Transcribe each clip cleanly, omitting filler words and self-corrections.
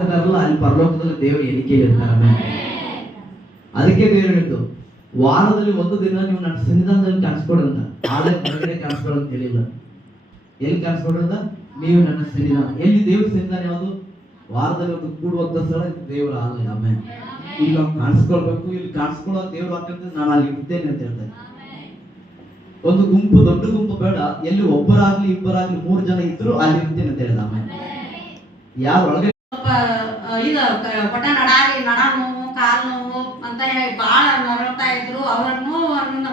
ಅಲ್ಲಿ ಪರಲೋಕದಲ್ಲಿ ದೇವರು ಎಣಿಕೆಯಲ್ಲಿ ಇರ್ತಾರೆ. ಅದಕ್ಕೆ ದೇವರು ಹೇಳಿದ್ದು ವಾರದಲ್ಲಿ ಒಂದು ದಿನ ನೀವು ನನ್ನ ಸನ್ನಿಧಾನದಲ್ಲಿ ಕಾಣಿಸ್ಕೊಡಂತ. ಆದ್ರೆ ಹೊರಗಡೆ ಕಾಣಿಸ್ಕೊಡಂತ ಹೇಳಿಲ್ಲ. ಎಲ್ಲಿ ಕಾಣಿಸ್ಕೊಡ್ರಂತ? ನೀವು ನನ್ನ ಸನ್ನಿಧಾನ. ಎಲ್ಲಿ ದೇವ್ರ ಸನ್ನಿಧಾನ ಯಾವುದು? ವಾರದಲ್ಲಿ ಒಂದು ಕೂಡುವಂತ ಸ್ಥಳ ದೇವರ ಆಲಯ. ಆಮೇಲೆ ಈಗ ಕಾಣಿಸ್ಕೊಳ್ಬೇಕು. ಇಲ್ಲಿ ಕಾಣಿಸ್ಕೊಳ್ಳೋ ದೇವ್ರು ಹಾಕಂತ ನಾನು ಅಲ್ಲಿ ಇರ್ತೇನೆ ಅಂತ ಹೇಳ್ತಾರೆ. ಒಂದು ಗುಂಪು, ದೊಡ್ಡ ಗುಂಪು ಬೇಡ, ಎಲ್ಲಿ ಒಬ್ಬರಾಗ್ಲಿ ಇಬ್ಬರಾಗ್ಲಿ 3 ಜನ ಇದ್ರು ಅಲ್ಲಿ ಇರ್ತೇನೆ ಅಂತ ಹೇಳಿದ. ಆಮೇಲೆ ಯಾರು ಒಳಗೆ ಇದು ಕೊಟ್ಟ ನಡಾರಿ ನಡ ನೋವು ಕಾಲು ನೋವು ಅಂತ ಬಾಳ ನರಳ್ತಾ ಇದ್ರು. ಅವ್ರ ನೋವನ್ನು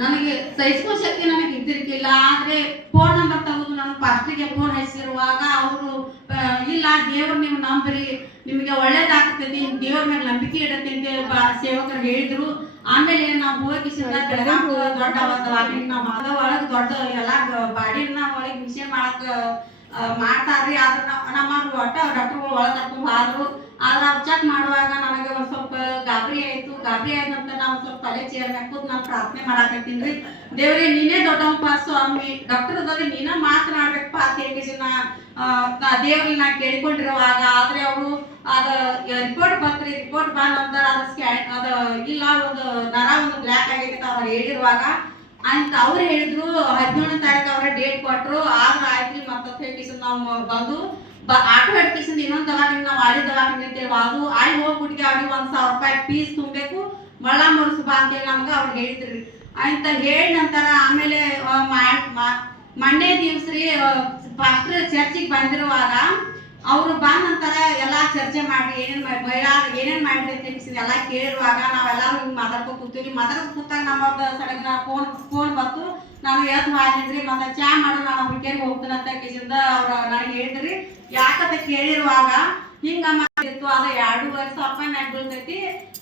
ನನಗೆ ಸಹಿಸುವ ಶಕ್ತಿ ನನಗೆ ಇದ್ದಿರ್ಕಿಲ್ಲ. ಆದ್ರೆ ಫೋನ್ ನಂಬರ್ ತಗೋದು ನಾನು ಫಸ್ಟಿಗೆ ಫೋನ್ ಹಚ್ಚಿರುವಾಗ ಅವರು ಇಲ್ಲ ದೇವ್ರು ನೀವು ನಂಬ್ರಿ, ನಿಮಗೆ ಒಳ್ಳೇದಾಗ್ತೈತಿ, ದೇವ್ರ ಮೇಲೆ ನಂಬಿಕೆ ಇಡತ್ತೆ ಅಂತ ಸೇವಕರು ಹೇಳಿದ್ರು. ಆಮೇಲೆ ನಾವು ಹೋಗಿ ಬೆಳಗಾಂ ದೊಡ್ಡ ನಾವು ಒಳಗೆ ದೊಡ್ಡ ಎಲ್ಲ ಬಾಡಿನ ಒಳಗೆ ಮಿಷನ್ ಮಾಡಕ್ ಮಾಡ್ತಾರ್ರಿ. ಆದ್ರ ನಮ್ಮ ಒಟ್ಟ ಡಾಕ್ಟರ್ಗಳು ಒಳಗೆ ಕರ್ಕೊಂಡು ಹೋದ್ರು. ಆದ್ರೆ ಅವ್ರು ಚೆಕ್ ಮಾಡುವಾಗ ನನಗೆ ಒಂದ್ ಸ್ವಲ್ಪ ಗಾಬರಿ ಆಯ್ತಂತ ನಾವು ಸ್ವಲ್ಪ ತಲೆ ಚೇರ್ ಹಾಕೋದು ನಾನು ಪ್ರಾರ್ಥನೆ ಮಾಡಾಕತ್ತೀನಿ. ದೇವ್ರೆ ನೀನೇ ದೊಡ್ಡವಪ್ಪ ಸ್ವಾಮಿ, ಡಾಕ್ಟರ್ ಅದಾದ್ರೆ ನೀನ ಮಾತನಾಡ್ಬೇಕಪ್ಪ ಅಂತ ಹೇಳಿ ದೇವ್ರಿಗೆ ನಾ ಕೇಳ್ಕೊಂಡಿರುವಾಗ, ಆದ್ರೆ ಅವರು ಅದ ರಿಪೋರ್ಟ್ ಬಂದ್ರಿ. ರಿಪೋರ್ಟ್ ಬಂದ ನಂತರ ಅದ ಸ್ಕ್ಯಾನ್ ಅದ ಇಲ್ಲ ಒಂದು ನರ ಒಂದು ಬ್ಲ್ಯಾಕ್ ಆಗೈತೆ ಅವ್ರು ಹೇಳಿರುವಾಗ ಅಂತ ಅವ್ರು ಹೇಳಿದ್ರು 17ನೇ ತಾರೀಕು ಅವ್ರ ಡೇಟ್ ಕೊಟ್ರು. ಆದ್ರೆ ಆಯ್ತು ಮತ್ತೆ ಹೇಳಿ ನಾವು ಬಂದು ಆಟೋ ಹಿಡ್ಕಿಸಿಂದ ಇನ್ನೊಂದು ದವಾಖಾನೆ ನಾವು ಆಡಿ ದವಾಖಾನೆ ಅಂತೇಳಿ ಅದು ಅಲ್ಲಿ ಹೋಗ್ಬಿಟ್ಟಿಗೆ ಅವ್ರಿಗೆ 1000 ರೂಪಾಯಿ ಫೀಸ್ ತುಂಬಬೇಕು, ಮಳ್ಳ ಮುರ್ಸಬಾ ಅಂತೇಳಿ ನಮ್ಗೆ ಅವ್ರು ಹೇಳಿದ್ರಿ. ಅಂತ ಹೇಳಿ ನಂತರ ಆಮೇಲೆ ಮಂಡೇ ದಿವ್ಸ ರೀ ಫಸ್ಟ್ ಚರ್ಚಿಗೆ ಬಂದಿರುವಾಗ ಅವ್ರು ಬಂದ ನಂತರ ಎಲ್ಲಾ ಚರ್ಚೆ ಮಾಡ್ರಿ ಏನೇನ್ ಮಾಡ್ರಿ ಅಂತ ಎಲ್ಲಾ ಕೇಳಿರುವಾಗ ನಾವೆಲ್ಲರೂ ಹಿಂಗ್ ಮಾತಾಡ್ಕೊ ಕೂತೀವಿ. ಮಾತಾಡ್ಕೊ ಕೂತಾಗ ನಮ್ಮ ಸಡನ್ ಫೋನ್ ಬಂತು. ನಾನು ಎದ್ದು ಮಾಡಿದ್ರಿ ಮತ್ತೆ ಚಾ ಮಾಡೋ ನಾನು ಹುಡುಗಿಯರಿಗೆ ಹೋಗ್ತೀನಿ ಅಂತ ಕಿಸಿಂದ ಅವ್ರು ನನಗೆ ಹೇಳಿದ್ರಿ. ಯಾಕಂತ ಕೇಳಿರುವಾಗ ಹಿಂಗ ಮಾತಿತ್ತು. ಅದ 2,500 ರೂಪಾಯಿ ಮ್ಯಾಗ ಬೀಳ್ತೈತಿ.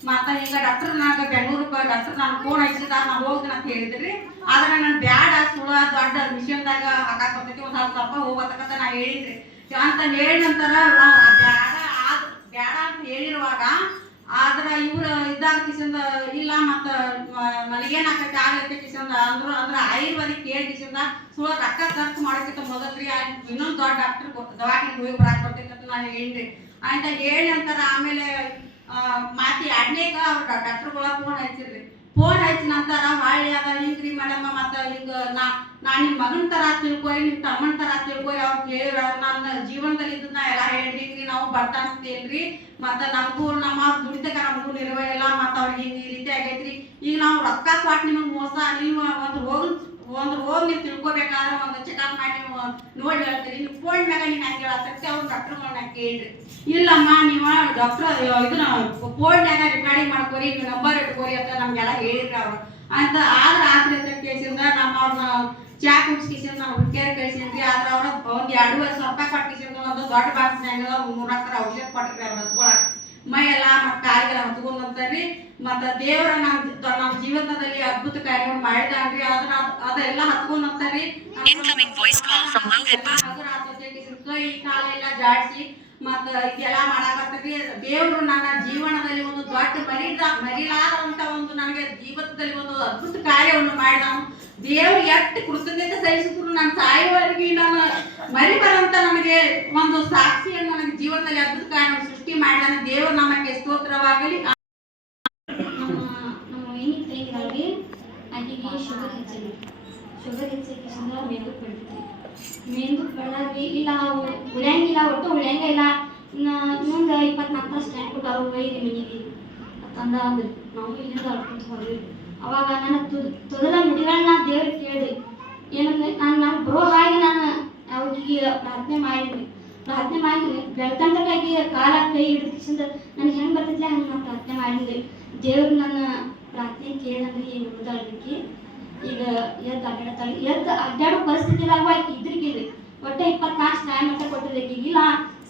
ಮತ್ತ ಈಗ ಡಾಕ್ಟರ್ ನನಗೆ ಬೆಂಗಳೂರು ಡಾಕ್ಟರ್ ನಾನು ಫೋನ್ ಹಚ್ಚಿದಾಗ ನಾವು ಹೋಗ್ತೀನಿ ಅಂತ ಹೇಳಿದ್ರಿ. ಆದ್ರೆ ನಾನು ಬ್ಯಾಡ ಸುಳ್ಳ ದೊಡ್ಡ ಮಿಷನ್ದಾಗ ಹಾಕಾಕ್ ಬರ್ತೈತಿ, 1000 ರೂಪಾಯಿ ಹೋಗತಕ್ಕಂತ ನಾ ಹೇಳಿದ್ರಿ. ಅಂತ ಹೇಳಿ ನಂತರ ಬ್ಯಾಡ ಅಂತ ಹೇಳಿರುವಾಗ ಆದ್ರ ಇವ್ರು ಇದ್ದಾಗ ಕಿಸಿಂದ ಇಲ್ಲ ಮತ್ತ ನನಗೇನ್ ಆಕೈತಿ ಆಗೈತಿ ಕಿಸಿಂದ ಅಂದ್ರು. ಅಂದ್ರೆ ಆಯುರ್ವೇದಿಕ್ ಕೇಳಿ ಕಿಸಿಂದ ಸುಳ್ಳ ರೊಕ್ಕ ಖರ್ಚು ಮಾಡೋಕ್ಕಿಂತ ಮೊದಲ್ರಿ ಇನ್ನೊಂದು ದೊಡ್ಡ ಡಾಕ್ಟರ್ ದವಾಖಾನೆ ಹೋಗಿ ಬರಾಕ್ ಬರ್ತೈತಿ ಅಂತ ನಾನು ಹೇಳಿದ್ರಿ. ಅಂತ ಹೇಳಿ ನಂತರ ಆಮೇಲೆ ಮಾತಿ 2ನೇಗ ಅವ್ರ ಡಾಕ್ಟರ್ಗಳ ಫೋನ್ ಹಚ್ಚಿರ್ರಿ. ಫೋನ್ ಹಚ್ಚಿ ನಂತರ ಹೊಳ್ಳಿ ಅದ ಹಿಂಗ್ರಿ ಮೇಡಮ್ ಮತ್ತ ಹಿಂಗ ನಾ ನಿಮ್ ಮಗನ್ ತರ ತಿಳ್ಕೊರಿ, ನಿಮ್ ತಮ್ಮನ್ ತರ ತಿಳ್ಕೊರಿ ಅವ್ರು ಕೇಳಿರ ನನ್ನ ಜೀವನದಲ್ಲಿ ಇದನ್ನ ಎಲ್ಲಾ ಹೇಳ್ರಿ. ನಾವು ಬರ್ತಾ ಅನ್ಸ್ತೇನ್ರಿ ಮತ್ತ ನಮಗೂ ನಮ್ಮ ದುಡಿತಕ ನಮಗೂ ನಿರ್ವಹಿಲ್ಲ ಮತ್ತ ಅವ್ರಿಗೆ ಈ ರೀತಿ ಆಗೈತ್ರಿ. ಈಗ ನಾವು ರೊಕ್ಕ ಕೊಟ್ಟು ನಿಮಗ್ ಮೋಸ, ನೀವು ಒಂದು ರೋಗ ನೀವು ತಿಳ್ಕೊಬೇಕಾದ್ರೆ ಒಂದು ಚೆಕಪ್ ಮಾಡಿ ನೀವು ನೋಡಿ ಹೇಳ್ತೀರಿ. ನೀವು ಫೋನ್ ಮ್ಯಾಗ ನೀವು ಹಂಗೆ ಹೇಳತ್ತೆ ಅವ್ರು ಡಾಕ್ಟರ್ಗಳನ್ನ ಕೇಳ್ರಿ. ಇಲ್ಲಮ್ಮ ನೀವು ಡಾಕ್ಟರ್ ಇದನ್ನ ಫೋನ್ಯಾಗ ರೆಕಾರ್ಡಿಂಗ್ ಮಾಡ್ಕೋರಿ, ನೀವು ನಂಬರ್ ಇಟ್ಕೋರಿ ಅಂತ ನಮ್ಗೆಲ್ಲ ಹೇಳಿದ್ರಿ ಅವ್ರು. ಅಂತ ಆದ್ರೆ ಆದ್ರೆ ಅಂತ ಕೇಸಿಂದ ನಮ್ಮ ಅವ್ರನ್ನ ಚಾ ಕುಡ್ಸ್ಕಿಸಿಂದ ನಾವು ಹುಡುಗಿಯರ್ ಕಳ್ಸಿದ್ರಿ. ಆದ್ರೆ ಅವ್ರ ಒಂದ್ 2,500 ರೂಪಾಯಿ ಕೊಟ್ಟಿಸಿಂದ ಒಂದು ದೊಡ್ಡ ಬಾಕ್ಸ್ನಾಗ 300 ಔಷಧ ಕೊಟ್ಟಿರಿ ಅವ್ರ ಹಚ್ಕೊಳಕ್. ಮೈ ಎಲ್ಲ ಮತ್ತ ಕಾಯಿಗೆಲ್ಲ ಹಚ್ಕೊಂಡಂತಾರ್ರಿ. ಮತ್ತ ದೇವ್ರ ನಮ್ಮ ಜೀವನದಲ್ಲಿ ಅದ್ಭುತ ಕಾರ್ಯವನ್ನು ಮಾಡಿದಾನ್ರಿ. ಅದೆಲ್ಲ ಹಚ್ಕೊಂಡಂತಾರ್ರಿ. ಕೈ ಕಾಲ ಎಲ್ಲ ಜಾಡ್ಸಿ ಮತ್ತ ಇದೆಲ್ಲ ಮಾಡಾಕತ್ತೀವಿ. ದೇವ್ರು ನನ್ನ ಜೀವನದಲ್ಲಿ ಒಂದು ದೊಡ್ಡ ಮರಿಲಾದಂತ ಒಂದು ನನಗೆ ಜೀವನದಲ್ಲಿ ಒಂದು ಅದ್ಭುತ ಕಾರ್ಯವನ್ನು ಮಾಡಿದಾನು. ದೇವ್ರು ಎಷ್ಟು ಕೃತಜ್ಞತೆ ಸಹಿಸಿದ್ರು ನನ್ನ ಸಾಯುವವರೆಗೆ ನಾನು ಮರಿಬರಂತ ನನಗೆ ಒಂದು ಸಾಕ್ಷಿಯನ್ನು ನನಗೆ ಜೀವನದಲ್ಲಿ ಅದ್ಭುತ ಕಾರ್ಯವನ್ನು ಸೃಷ್ಟಿ ಮಾಡಿದಾನೆ. ದೇವ್ರು ನಮಗೆ ಸ್ತೋತ್ರವಾಗಲಿ. ಶುಗರ್ ಹೆಚ್ಚಿಂದ ಮೆಂದು ಬೆಳಗ್ಗೆ ಇಲ್ಲ ಉಳಿಯಂಗಿಲ್ಲ, ಒಟ್ಟು ಉಳಿಯಂಗಿಲ್ಲ. ಇನ್ನೊಂದು 24 ಸ್ಟ್ಯಾಂಡ್ ಕೊಟ್ಟು ಅವ್ರು ಒಯ್ದು ಮನೆಗೆ ತಂದ ಅಂದ್ರಿ. ನಾವು ಇಲ್ಲಿಂದ ಅಡ್ಕೊಂಡು ಹೋದ್ವಿ. ಅವಾಗ ನನ್ನ ತೊದಲ ನುಡಿಗಳನ್ನ ದೇವ್ರಿಗೆ ಕೇಳಿದೆ. ಏನಂದ್ರೆ ನಾನು ಬರೋ ಹಾಗೆ ನಾನು ಅವ್ರಿಗೆ ಪ್ರಾರ್ಥನೆ ಮಾಡಿದ್ರಿ. ಬೆಳ್ಕಂತಕ್ಕಾಗಿ ಕಾಲ ಕೈ ಹಿಡಿದ ನನಗೆ ಹೆಂಗೆ ಬರ್ತೈತಿಲ್ಲ ಹಂಗೆ ನಾನು ಪ್ರಾರ್ಥನೆ ಮಾಡಿದ್ರಿ. ದೇವ್ರು ನನ್ನ ಪ್ರಾರ್ಥನೆ ಕೇಳಂದ್ರಿ. ಏನು ಉಳಿದಾಡಲಿಕ್ಕೆ ಈಗ ಎದ್ದು ಅಡ್ಡಾಡೋ ಪರಿಸ್ಥಿತಿ ಇದ್ರಿಗಿದ್ರಿ. ಒಟ್ಟೆ 24 ಟೈಮ್ ಅಂತ ಕೊಟ್ಟಿದ್ದಕ್ಕೆ ಇಲ್ಲ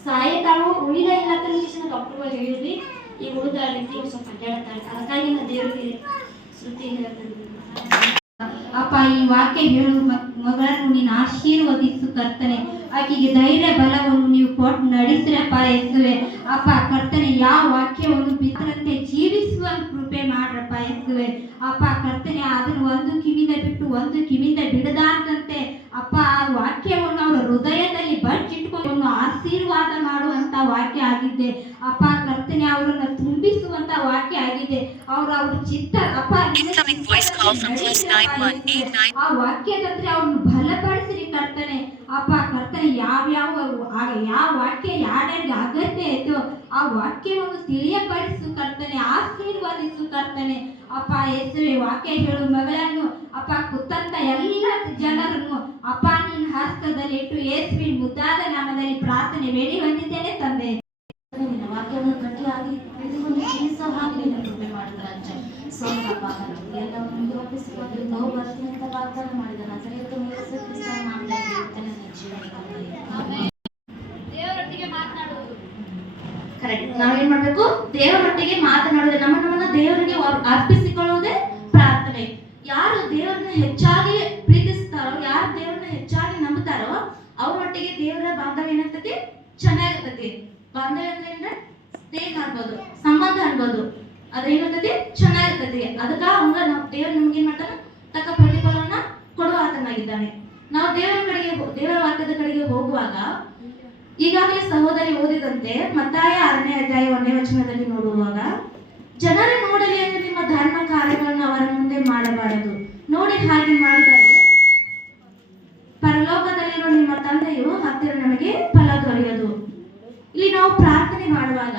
ಸಾಯತಾಳು ಉಳಿದ ಇಲ್ಲ ತನ್ನ ಡಾಕ್ಟರ್ಗಳು ಹೇಳಿದ್ರಿ. ಈಗ ಉಳಿದಾಡಲಿಕ್ಕೆ ಸ್ವಲ್ಪ ಅಡ್ಡಾಡ್ತಾಳೆ. ಅದಕ್ಕಾಗಿ ನಾನು ದೇವರಿಗೆ ಶ್ರುತಿ ಹೇಳ್ತೇನೆ. ಅಪ್ಪ ಈ ವಾಕ್ಯ ಹೇಳು ಮಗಳನ್ನು ನೀನು ಆಶೀರ್ವದಿಸು ಕರ್ತನೆ. ಆಕೆಗೆ ಧೈರ್ಯ ಬಲವನ್ನು ನೀವು ಕೊಟ್ಟು ನಡೆಸಿರಪ್ಪ ಯೇಸುವೆ. ಅಪ್ಪ ಕರ್ತನೆ ಯಾವ ವಾಕ್ಯವನ್ನು ಬಿತ್ತರಂತೆ ಜೀವಿಸುವ ಕೃಪೆ ಮಾಡ್ರಪ್ಪ ಯೇಸುವೆ. ಅಪ್ಪ ಕರ್ತನೆ ಅದನ್ನು ಒಂದು ಕಿವಿಯಿಂದ ಬಿಟ್ಟು ಒಂದು ಕಿವಿಯಿಂದ ಬಿಡದಾದಂತೆ ಅಪ್ಪ ಆ ವಾಕ್ಯವನ್ನು ಅವರ ಹೃದಯದಲ್ಲಿ ಬಚ್ಚಿಟ್ಕೊಂಡು ಆಶೀರ್ವಾದ ಮಾಡುವಂತ ವಾಕ್ಯ ಆಗಿದೆ ಅಪ್ಪ. ಕರ್ತನೆ ಅವರನ್ನ ತುಂಬಿಸುವಂತ ವಾಕ್ಯ ಆಗಿದೆ. ಅವ್ರ ಚಿತ್ತ ಅಪ್ಪ ಆ ವಾಕ್ಯದಂದ್ರೆ ಅವ್ರನ್ನ ಬಲಪಡಿಸಿರಿ ಕರ್ತನೆ. ಅಪ್ಪ ಕರ್ತನೆ ಯಾವ ವಾಕ್ಯ ಯಾರ್ಯಾರಿಗೆ ಅಗತ್ಯ ಐತೋ ಆ ವಾಕ್ಯವನ್ನು ತಿಳಿಯಪಡಿಸು ಕರ್ತನೆ, ಆಶೀರ್ವಾದಿಸು ಕರ್ತನೆ. ಅಪ್ಪ ಯೇಸುವೆ, ವಾಕ್ಯ ಹೇಳು ಮಗಳನ್ನು ಅಪ್ಪ ಕುತ್ತಂತ ಎಲ್ಲ ಜನರನ್ನು ಅಪ್ಪ ನಿನ್ನ ಹಸ್ತದಲ್ಲಿ ಇಟ್ಟು ಯೇಸುವಿನ ಮುದ್ದಾದ ನಾಮದಲ್ಲಿ ಪ್ರಾರ್ಥನೆ ಬೇಡಿ ಹೊಂದಿದ್ದೇನೆ ತಂದೆ. ನಿನ್ನ ವಾಕ್ಯವನ್ನು ಗಟ್ಟಿಯಾಗಿ ತಿಳಿದುಕೊಂಡು ಜೀವಿಸೋ ಹಾಗೆ ನಿನ್ನ ಕೃಪೆ ಮಾಡಿದ ಅಜ್ಜ ಸ್ವಲ್ಪ ಎಲ್ಲವನ್ನು ನಿಮಗೆ ಒಪ್ಪಿಸಿಕೊಂಡು ನೋವು ಬರ್ತೀನಿ ಅಂತ ವಾಗ್ದಾನ ಮಾಡಿದ ನಜರೇತು ಯೇಸು ಕ್ರಿಸ್ತನ ನಾಮದಲ್ಲಿ ನನ್ನ ಜೀವನ ದೇವರೊಟ್ಟಿಗೆ ಮಾತನಾಡುವುದು ಕರೆಕ್ಟ್. ನಾವೇನ್ ಮಾಡ್ಬೇಕು? ದೇವರೊಟ್ಟಿಗೆ ಮಾತನಾಡುವುದು, ನಮ್ಮನ್ನ ದೇವರಿಗೆ ಅರ್ಪಿಸಿಕೊಳ್ಳುವುದೇ ಪ್ರಾರ್ಥನೆ. ಯಾರು ದೇವರನ್ನ ಹೆಚ್ಚಾಗಿ ಪ್ರೀತಿಸ್ತಾರೋ, ಯಾರು ದೇವರನ್ನ ಹೆಚ್ಚಾಗಿ ನಂಬುತ್ತಾರೋ ಅವರೊಟ್ಟಿಗೆ ದೇವರ ಬಾಂಧವ್ಯ ಏನಾಗ್ತತಿ? ಚೆನ್ನಾಗಿರ್ತತಿ. ಬಾಂಧವ್ಯ ಅಂದ್ರೆ ಸ್ನೇಹ ಅನ್ಬೋದು, ಸಂಬಂಧ ಅನ್ಬೋದು. ಅದೇನಿರ್ತತಿ? ಚೆನ್ನಾಗಿರ್ತತಿ. ಅದಕ್ಕ ಅವಂಗ ನಾವು ದೇವ್ರು ನಮ್ಗೆ ಏನ್ ಮಾಡ್ತಾನ? ತಕ್ಕ ಪ್ರತಿಫಲವನ್ನ ಕೊಡುವ ಆತನಾಗಿದ್ದಾನೆ. ನಾವು ದೇವರ ವಾಕ್ಯದ ಕಡೆಗೆ ಹೋಗುವಾಗ ಈಗಾಗಲೇ ಸಹೋದರಿ ಓದಿದಂತೆ ಮತ್ತಾಯ 6ನೇ ಅಧ್ಯಾಯ 1ನೇ ವಚನದಲ್ಲಿ ನೋಡುವಾಗ, ಜನರು ನೋಡಲಿ ಎಂದು ನಿಮ್ಮ ಧರ್ಮ ಕಾರ್ಯಗಳನ್ನು ಅವರ ಮುಂದೆ ಮಾಡಬಾರದು, ನೋಡಿ ಹಾಗೆ ಮಾಡಿದರೆ ಪರಲೋಕದಲ್ಲಿರುವ ನಿಮ್ಮ ತಂದೆಯು ಹತ್ತಿರ ನಮಗೆ ಫಲ ದೊರೆಯದು. ಇಲ್ಲಿ ನಾವು ಪ್ರಾರ್ಥನೆ ಮಾಡುವಾಗ,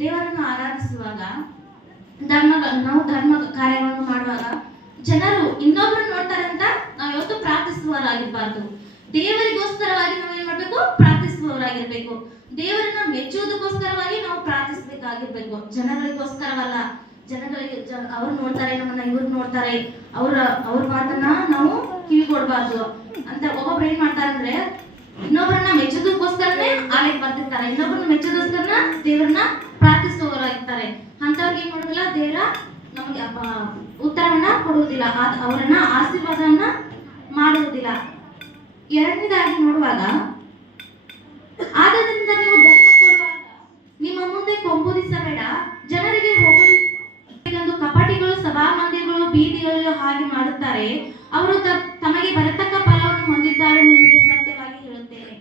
ದೇವರನ್ನು ಆರಾಧಿಸುವಾಗ, ನಾವು ಧರ್ಮ ಕಾರ್ಯಗಳನ್ನು ಮಾಡುವಾಗ ಜನರು ಇನ್ನೊಬ್ರು ನೋಡ್ತಾರೆ ಅಂತ ನಾವು ಯಾವತ್ತೂ ಪ್ರಾರ್ಥಿಸುವವರಾಗಿರ್ಬಾರ್ದು. ದೇವರಿಗೋಸ್ಕರವಾಗಿ ನಾವು ಏನ್ ಮಾಡ್ಬೇಕು? ಪ್ರಾರ್ಥಿಸುವವರಾಗಿರ್ಬೇಕು. ದೇವರನ್ನ ಮೆಚ್ಚುವುದಕ್ಕೋಸ್ಕರವಾಗಿ ನಾವು ಪ್ರಾರ್ಥಿಸಬೇಕಾಗಿರ್ಬೇಕು, ಜನಗಳಿಗೋಸ್ಕರವಲ್ಲ. ಜನಗಳಿಗೆ ಅವ್ರು ನೋಡ್ತಾರೆ ನಮ್ಮನ್ನ, ಇವ್ರು ನೋಡ್ತಾರೆ, ಅವ್ರ ಮಾತನ್ನ ನಾವು ಕಿವಿ ಕೊಡ್ಬಾರ್ದು ಅಂತ ಒಬ್ಬೊಬ್ರು ಏನ್ ಮಾಡ್ತಾರೆ ಅಂದ್ರೆ ಇನ್ನೊಬ್ಬರನ್ನ ಮೆಚ್ಚೋದಕ್ಕೋಸ್ಕರನೇ ಆಲಯಕ್ಕೆ ಬರ್ತಿರ್ತಾರೆ, ಇನ್ನೊಬ್ಬರನ್ನ ಮೆಚ್ಚೋದಕ್ಕೋಸ್ಕರನ ದೇವರನ್ನ ಪ್ರಾರ್ಥಿಸುವವರಾಗಿರ್ತಾರೆ. ಅಂತವ್ರಿಗೆ ಏನ್ ಮಾಡೋದಿಲ್ಲ, ದೇವರ ನಮಗೆ ಉತ್ತರವನ್ನ ಕೊಡುವುದಿಲ್ಲ, ಅವರನ್ನ ಆಶೀರ್ವಾದವನ್ನ ಮಾಡುವುದಿಲ್ಲ. ಎರಡನೇದಾಗಿ ನೋಡುವಾಗ, ಆದ್ದರಿಂದ ನೀವು ಧರ್ಮ ಕೊಡುವಾಗ ನಿಮ್ಮ ಮುಂದೆ ಕೊಂಬುದಿಸಬೇಡ, ಜನರಿಗೆ ಹೋಗಲು ಕಪಟಿಗಳು ಸಭಾಮಂದಿರಗಳು ಬೀದಿಗಳು ಹಾಗೆ ಮಾಡುತ್ತಾರೆ, ಅವರು ತಮಗೆ ಬರತಕ್ಕ ಫಲವನ್ನು ಹೊಂದಿದ್ದಾರೆ ನಿಮಗೆ ಸತ್ಯವಾಗಿ ಹೇಳುತ್ತೇನೆ.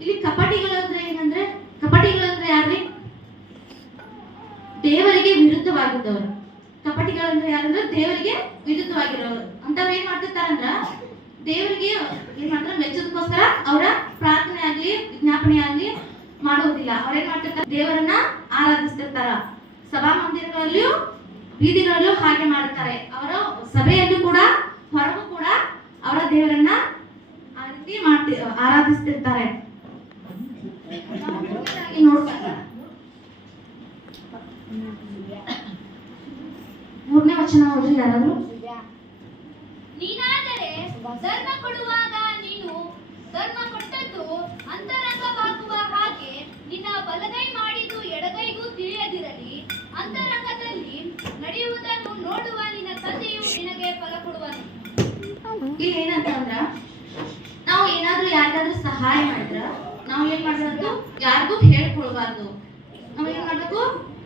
ಇಲ್ಲಿ ಕಪಟಿಗಳು ಅಂದ್ರೆ ಏನಂದ್ರೆ, ಕಪಟಿಗಳು ಅಂದ್ರೆ ಯಾರ್ರಿ? ದೇವರಿಗೆ ವಿರುದ್ಧವಾಗಿದ್ದವರು. ಕಪಟಿಗಳಂದ್ರೆ ಯಾರಂದ್ರೆ ದೇವರಿಗೆ ವಿರುದ್ಧವಾಗಿರೋರು. ಅಂತವ್ರು ಏನ್ ಮಾಡ್ತಿರ್ತಾರಂದ್ರ ದೇವರಿಗೆ ಏನ್ ಮಾಡ್ತಾರೆ? ಮೆಚ್ಚೋದಕ್ಕೋಸ್ಕರ ಅವರ ಪ್ರಾರ್ಥನೆ ಆಗ್ಲಿ ವಿಜ್ಞಾಪನೆ ಆಗ್ಲಿ ಮಾಡೋದಿಲ್ಲ. ಅವ್ರೇನ್ ಮಾಡ್ತಿರ್ತಾರೆ? ದೇವರನ್ನ ಆರಾಧಿಸ್ತಿರ್ತಾರ. ಸಭಾ ಮಂದಿರಗಳಲ್ಲಿಯೂ ಬೀದಿಗಳಲ್ಲೂ ಹಾಗೆ ಮಾಡ್ತಾರೆ. ಅವರ ಸಭೆಯಲ್ಲೂ ಕೂಡ ಹೊರಗೂ ಕೂಡ ಅವರ ದೇವರನ್ನ ಆ ರೀತಿ ಆರಾಧಿಸ್ತಿರ್ತಾರೆ. ನೋಡ್ತಾರೆ 3ನೇ ವಚನ ಓದ್ರಿ ಯಾರಾದ್ರೂ. ನೀನಾದರೆ ಧರ್ಮ ಕೊಡುವಾಗ ನೀನು ಧರ್ಮ ಕೊಟ್ಟದ್ದು ಅಂತರಂಗವಾಗುವ ಹಾಗೆ ನಿನ್ನ ಬಲಗೈ ಮಾಡಿದ್ದು ಎಡಗೈಗೂ ತಿಳಿಯದಿರಲಿ. ಅಂತರಂಗದಲ್ಲಿ ನಡೆಯುವುದನ್ನು ನೋಡುವ ನಿನ್ನ ತಂದೆಯು ನಿನಗೆ ಫಲ ಕೊಡುವನು. ಇಲ್ಲಿ ಏನಂತಂದ್ರ, ನಾವು ಏನಾದ್ರೂ ಯಾರಿಗಾದ್ರೂ ಸಹಾಯ ಮಾಡಿದ್ರ ನಾವು ಏನ್ ಮಾಡ್ಬಾರ್ದು? ಯಾರಿಗೂ ಹೇಳ್ಕೊಳ್ಬಾರ್ದು. ನಾವ್ ಏನ್ ಮಾಡ್ಬೇಕು?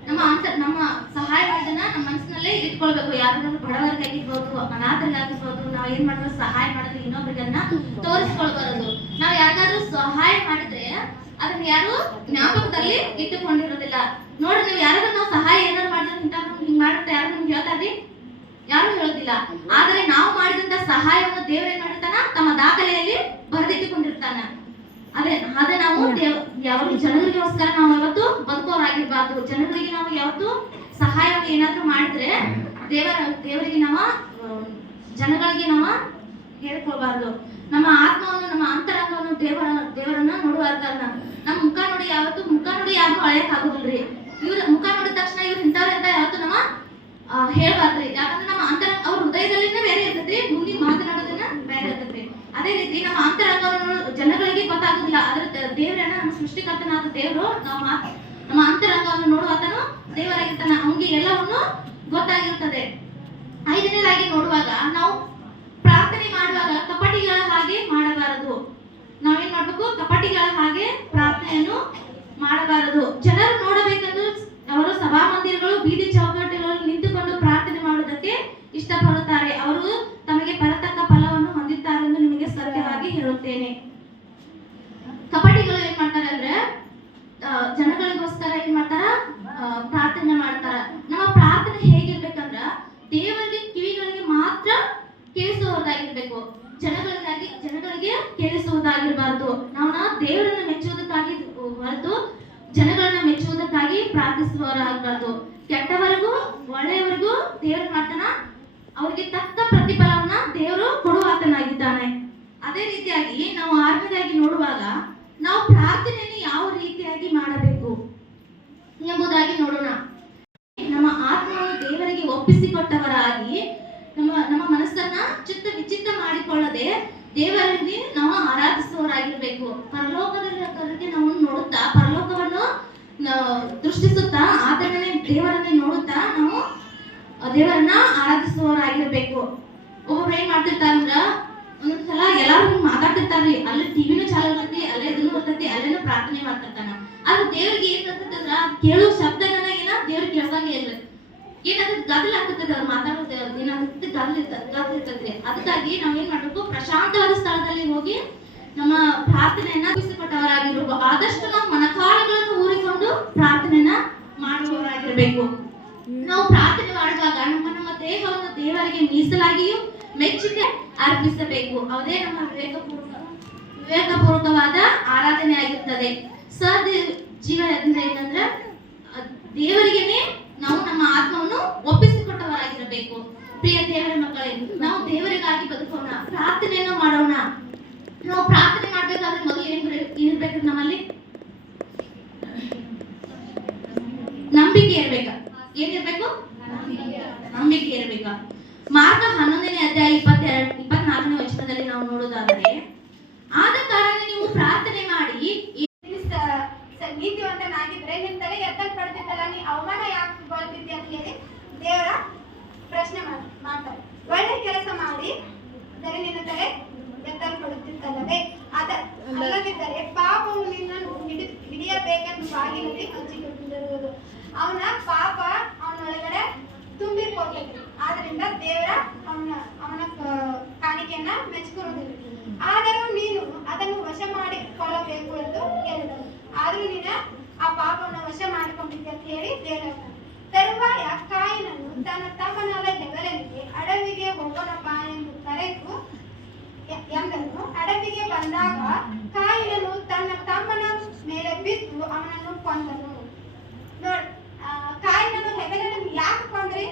ನಮ್ಮ ಸಹಾಯ ಮಾಡೋದನ್ನ ನಮ್ಮ ಮನಸ್ಸಿನಲ್ಲೇ ಇಟ್ಕೊಳ್ಬೇಕು. ಯಾರಾದ್ರೂ ಬಡವರಿಗಾಗಿರ್ಬೋದು, ಅನಾಥರಿಗಾಗಿರ್ಬೋದು, ನಾವ್ ಏನ್ ಮಾಡ್ಬೇಕು? ಸಹಾಯ ಮಾಡಿದ್ರೆ ಇನ್ನೊಬ್ರಿಗೆ ಅದನ್ನ ತೋರಿಸ್ಕೊಳ್ಬಾರದು. ನಾವ್ ಯಾರಿಗಾದ್ರೂ ಸಹಾಯ ಮಾಡಿದ್ರೆ ಅದನ್ನ ಯಾರು ಜ್ಞಾಪಕದಲ್ಲಿ ಇಟ್ಟುಕೊಂಡಿರೋದಿಲ್ಲ. ನೋಡ್ರಿ, ನೀವು ಯಾರಾದ್ರೂ ನಾವು ಸಹಾಯ ಏನಾದ್ರು ಮಾಡಿದ್ರೆ ಹಿಂಗ್ ಮಾಡುತ್ತೆ ಯಾರು ನಿಮ್ಗೆ ಹೇಳ್ತಾರ್ರಿ? ಯಾರು ಹೇಳೋದಿಲ್ಲ. ಆದ್ರೆ ನಾವು ಮಾಡಿದಂತ ಸಹಾಯವನ್ನು ದೇವ್ರ ಏನ್ ಮಾಡಿರ್ತಾನ? ತಮ್ಮ ದಾಖಲೆಯಲ್ಲಿ ಬರೆದಿಟ್ಟುಕೊಂಡಿರ್ತಾನ. ಅದೇ ನಾವು ಯಾವ ಜನರಿಗೋಸ್ಕರ ನಾವು ಯಾವತ್ತು ಬದುಕೋರಾಗಿರ್ಬಾರ್ದು. ಜನಗಳಿಗೆ ನಾವು ಯಾವತ್ತು ಸಹಾಯವನ್ನು ಏನಾದ್ರೂ ಮಾಡಿದ್ರೆ ದೇವರಿಗೆ ನಾವು ಜನಗಳಿಗೆ ನಾವು ಹೇಳ್ಕೊಳ್ಬಾರ್ದು. ನಮ್ಮ ಆತ್ಮವನ್ನು, ನಮ್ಮ ಅಂತರಂಗವನ್ನು ದೇವರನ್ನ ನೋಡುವಾರ್ತಾರ. ನಮ್ಮ ಮುಖ ನೋಡಿ ಯಾರು ಅಳೆಯಕ್ ಆಗುದಿಲ್ರಿ. ಇವ್ರ ಮುಖ ನೋಡಿದ ತಕ್ಷಣ ಇವ್ರು ಇಂಥವ್ರ ಅಂತ ಯಾವತ್ತು ನಮ್ಮ ಹೇಳ್ಬಾರ್ದ್ರಿ. ಯಾಕಂದ್ರೆ ನಮ್ಮ ಅವ್ರ ಹೃದಯದಲ್ಲಿನೇ ಬೇರೆ ಇರ್ತೈತಿ, ಮುಂದಿನ ಮಾತನಾಡೋದನ್ನ ಬೇರೆ ಇರ್ತೈತಿ. ಅದೇ ರೀತಿ ನಮ್ಮ ಅಂತರಂಗವನ್ನು ಜನಗಳಿಗೆ ಗೊತ್ತಾಗುದಿಲ್ಲ. ಅದ್ರ ದೇವರನ್ನ ನಮ್ಮ ಸೃಷ್ಟಿಕರ್ತನಾದ ದೇವರು ನಮ್ಮ ಅಂತರಂಗವನ್ನು ನೋಡುವಾತನು ದೇವರಾಗಿರ್ತಾನ. ಅವನಿಗೆ ಎಲ್ಲವನ್ನು ಗೊತ್ತಾಗಿರ್ತದೆ. 5ನೇದಾಗಿ ನೋಡುವಾಗ, ನಾವು ಪ್ರಾರ್ಥನೆ ಮಾಡುವಾಗ ಕಪಟಿಗಳ ಹಾಗೆ ಮಾಡಬಾರದು. ನಾವೇನ್ ಮಾಡ್ಬೇಕು? ಕಪಟಿಗಳ ಹಾಗೆ ಪ್ರಾರ್ಥನೆಯನ್ನು ಮಾಡಬಾರದು. ಜನರು ನೋಡಬೇಕೆಂದು ಅವರು ಸಭಾಮಂದಿರಗಳು ಬೀದಿ ಚೌಕಟ್ಟುಗಳಲ್ಲಿ ನಿಂತುಕೊಂಡು ಪ್ರಾರ್ಥನೆ ಮಾಡುವುದಕ್ಕೆ ಇಷ್ಟಪಡುತ್ತಾರೆ. ಅವರು ತಮಗೆ ಬರತಕ್ಕ ಫಲವನ್ನು ಹೊಂದಿದ್ದಾರೆಂದು ನಿಮಗೆ ಸತ್ಯವಾಗಿ ಹೇಳುತ್ತೇನೆ. ಕಪಟಿಗಳು ಏನ್ ಮಾಡ್ತಾರೆ ಅಂದ್ರೆ ಜನಗಳಿಗೋಸ್ಕರ ಏನ್ ಮಾಡ್ತಾರ ಪ್ರಾರ್ಥನೆ ಮಾಡ್ತಾರ. ನಮ್ಮ ಪ್ರಾರ್ಥನೆ ಹೇಗಿರ್ಬೇಕಂದ್ರ ದೇವರಿಗೆ ಕಿವಿಗಳಿಗೆ ಮಾತ್ರ ಕೇಳಿಸುವುದಾಗಿರ್ಬೇಕು, ಜನಗಳಿಗೆ ಕೇಳಿಸುವುದಾಗಿರ್ಬಾರ್ದು. ನಾವು ದೇವರನ್ನ ಮೆಚ್ಚುವುದಕ್ಕಾಗಿ ಹೊರತು ಜನಗಳನ್ನ ಮೆಚ್ಚುವುದಕ್ಕಾಗಿ ಪ್ರಾರ್ಥಿಸುವವರಾಗಬಾರ್ದು. ಕೆಟ್ಟವರಿಗೂ ಒಳ್ಳೆಯವರಿಗೂ ದೇವರು ಮಾಡ್ತಾನ, ಅವರಿಗೆ ತಕ್ಕ ಪ್ರತಿಫಲವನ್ನ ದೇವರು ಕೊಡುವಾತನಾಗಿದ್ದಾನೆ. ಅದೇ ರೀತಿಯಾಗಿ ನಾವು ಆತ್ಮೀಯವಾಗಿ ನೋಡುವಾಗ ನಾವು ಪ್ರಾರ್ಥನೆಯನ್ನು ಯಾವ ರೀತಿಯಾಗಿ ಮಾಡಬೇಕು ಎಂಬುದಾಗಿ ನೋಡೋಣ. ನಮ್ಮ ಆತ್ಮವನ್ನು ದೇವರಿಗೆ ಒಪ್ಪಿಸಿಕೊಟ್ಟವರಾಗಿ ನಮ್ಮ ಮನಸ್ಸನ್ನ ವಿಚಿತ್ತ ಮಾಡಿಕೊಳ್ಳದೆ ದೇವರಿಗೆ ನಾವು ಆರಾಧಿಸುವವರಾಗಿರ್ಬೇಕು. ಪರಲೋಕದಲ್ಲಿ ನಾವು ನೋಡುತ್ತಾ ಪರಲೋಕವನ್ನು ದೃಷ್ಟಿಸುತ್ತಾ ಆತನೇ ದೇವರನ್ನೇ ನೋಡುತ್ತಾ ನಾವು ದೇವರನ್ನ ಆರಾಧಿಸುವವರಾಗಿರ್ಬೇಕು. ಒಬ್ಬೊಬ್ರು ಏನ್ ಮಾಡ್ತಿರ್ತಾರ ಅಂದ್ರ ಒಂದೊಂದ್ಸಲ ಎಲ್ಲಾರು ಮಾತಾಡ್ತಿರ್ತಾರ್ರಿ, ಅಲ್ಲಿ ಟಿವಿನೂ ಚಾಲು ಇರ್ತೈತಿ, ಅಲ್ಲೇ ಇದನ್ನು ಬರ್ತೈತಿ, ಅಲ್ಲೇನೂ ಪ್ರಾರ್ಥನೆ ಮಾಡ್ತಿರ್ತಾನ. ಅದು ದೇವ್ರಿಗೆ ಏನ್ ಬರ್ತೈತಂದ್ರ ಕೇಳೋ ಶಬ್ದನ ಏನ ದೇವ್ರಿಗೆ ಕೇಳ್ದಂಗೆ ಇಲ್ಲ, ಏನಾಗುತ್ತೆ ಗದ್ದಲ ಆಗ್ತದೆ. ಅವ್ರು ಮಾತಾಡೋದು ಏನಾಗುತ್ತೆ ಗದ್ದಲ ಇರ್ತೈತ್ರಿ. ಅದಕ್ಕಾಗಿ ನಾವ್ ಏನ್ ಮಾಡ್ಬೇಕು, ಪ್ರಶಾಂತವಾದ ಸ್ಥಳದಲ್ಲಿ ಹೋಗಿ ನಮ್ಮ ಪ್ರಾರ್ಥನೆಯನ್ನ ಒಪ್ಪಿಸಿಕೊಟ್ಟವರಾಗಿರ್ಬೇಕು. ಆದಷ್ಟು ನಾವು ಮನಕಾಲಗಳನ್ನು ಊರಿಕೊಂಡು ಪ್ರಾರ್ಥನೆಯನ್ನ ಮಾಡುವವರಾಗಿರ್ಬೇಕು. ನಾವು ಪ್ರಾರ್ಥನೆ ಮಾಡುವಾಗ ನಮ್ಮ ದೇಹವನ್ನು ದೇವರಿಗೆ ಮೀಸಲಾಗಿಯೂ ಮೆಚ್ಚುಗೆ ಅರ್ಪಿಸಬೇಕು. ಅದೇ ನಮ್ಮ ವಿವೇಕಪೂರ್ವಕವಾದ ಆರಾಧನೆ ಆಗಿರ್ತದೆ. ಜೀವ ಏನಂದ್ರೆ ದೇವರಿಗೆನೆ ನಾವು ನಮ್ಮ ಆತ್ಮವನ್ನು ಒಪ್ಪಿಸಿಕೊಟ್ಟವರಾಗಿರಬೇಕು. ಪ್ರಿಯ ದೇವರ ಮಕ್ಕಳೇ, ನಾವು ದೇವರಿಗಾಗಿ ಬದುಕೋಣ, ಪ್ರಾರ್ಥನೆಯನ್ನು ಮಾಡೋಣ. ನಾವು ಪ್ರಾರ್ಥನೆ ಮಾಡ್ಬೇಕಾದ್ರೆ ಮೊದಲು ಏನಿರ್ಬೇಕು, ನಮ್ಮಲ್ಲಿ ನಂಬಿಕೆ ಇರ್ಬೇಕ. ಏನಿರ್ಬೇಕು? ನಂಬಿಕೆ ಇರ್ಬೇಕ. ಮಾರ್ಕ 11ನೇ ಅಧ್ಯಾಯ 24ನೇ ವಚನದಲ್ಲಿ ನಾವು ನೋಡೋದಾದರೆ, ಆದ ಕಾರಣ ನೀವು ಪ್ರಾರ್ಥನೆ ಮಾಡಿ ನೀತಿವಂತನಾಗಿದ್ರೆ ನಿನ್ ತಲೆ ಎತ್ತಲ್ಪಡ್ತಿದ್ದಲ್ಲ, ನೀ ಅವಮಾನ ಯಾಕೆ ಬರ್ತಿದ್ದಿ ಅಂತ ಹೇಳಿ ದೇವರ ಪ್ರಶ್ನೆ ಮಾಡ್ತಾರೆ. ಒಳ್ಳೆ ಕೆಲಸ ಮಾಡಿ ನಿನ್ನ ತಲೆ ಎತ್ತಲ್ಪಡುತ್ತಿತ್ತಲ್ಲವೇ? ಅಲ್ಲದಿದ್ದರೆ ಪಾಪವು ನಿನ್ನನ್ನು ಹಿಡಿಯಬೇಕೆಂದು ಬಾಗಿಲಲ್ಲಿ ಹಂಚಿಕೊಂಡಿರುವುದು. ಅವನ ಪಾಪ ಅವನೊಳಗಡೆ ತುಂಬಿರ್ಕೊಳ್ತೈತಿ. ಆದ್ರಿಂದ ದೇವರ ಅವನ ಕಾಣಿಕೆಯನ್ನ ಮೆಚ್ಚಿಕೊಳ್ಳುವುದಿಲ್ಲ. ಆದರೂ ನೀನು ಅದನ್ನು ವಶ ಮಾಡಿಕೊಳ್ಳಬೇಕು ಎಂದು ಹೇಳಿದನು. ಆದ್ರೂ ನೀನು ಆ ಪಾಪವನ್ನು ವಶ ಮಾಡಿಕೊಂಡಿದ್ದೆ ಅಂತ ಹೇಳಿ ದೇವರ ತರುವಾಯ ಕಾಯಿನನ್ನು ತನ್ನ ತಮ್ಮನಾದ ಹೆಬೆರನಿಗೆ ಅಡವಿಗೆ ಹೋಗೋಣಪ್ಪ ಎಂದು ಕರೆದು ಎಂದನು. ಅಡವಿಗೆ ಬಂದಾಗ ಕಾಯಿನನು ತನ್ನ ತಮ್ಮನ ಮೇಲೆ ಬಿದ್ದು ಅವನನ್ನು ಕೊಂದನು. ನೋಡ್, ಕಾಯಿನನು ಹೆಬೆರನನ್ನು ಯಾಕೆ ಕೊಂದ್ರಿ?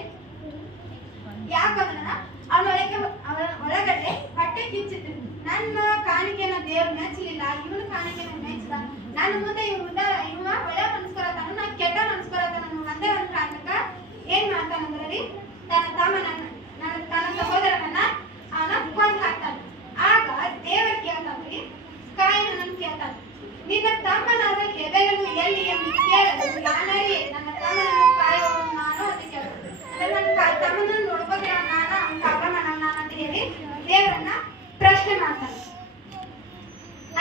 ಯಾಕಂದ್ರ ಅವನ ಒಳಗಡೆ ಹೊಟ್ಟೆ ಕಿಚ್ಚಿದ್ರು. ನನ್ನ ಕಾಣಿಕೆನ ದೇವ್ರು ಮೆಚ್ಚಲಿಲ್ಲ, ಇವನ ಕಾಣಿಕೆನ ಮೆಚ್ಚಲ, ನನ್ನ ಮುಂದೆ ಇವ ಒಳ್ಳೆ ಮನಸ್ಕೊರತಾನ, ನಾ ಕೆಟ್ಟ ಮನಸ್ಕೊರತಾನ. ಒಂದೇ ಒಂದು ಕಾರಣಕ್ಕ ಏನ್ ಮಾಡ್ತಾನಂದ್ರಿ, ತನ್ನ ಸಹೋದರನನ್ನ ಅವನ ಕೊಂದ್ ಹಾಕ್ತಾನೆ. ಆಗ ದೇವರು ಕೇಳ್ತಾನ್ರಿ, ಕಾಯಿನನ್ನು ಕೇಳ್ತಾನೆ, ನಿನ್ನ ತಮ್ಮನಾದ ಹೆಬೆರನು ಎಲ್ಲಿ ಎಂದು ಕೇಳಲು, ನಾನೇ ನನ್ನ ತಮ್ಮನನ್ನು ಕಾಯುವವನು ನಾನು ಅಂತ ಕೇಳಿದ್ರು. ನನ್ನ ತಮ್ಮನನ್ನು ನೋಡ್ಕೋದ್ರೆ ನಾನು ಅವನ ಕಾರಣ ಅಂತ ಹೇಳಿ ದೇವರನ್ನ ಪ್ರಶ್ನೆ ಮಾಡ್ತಾನೆ.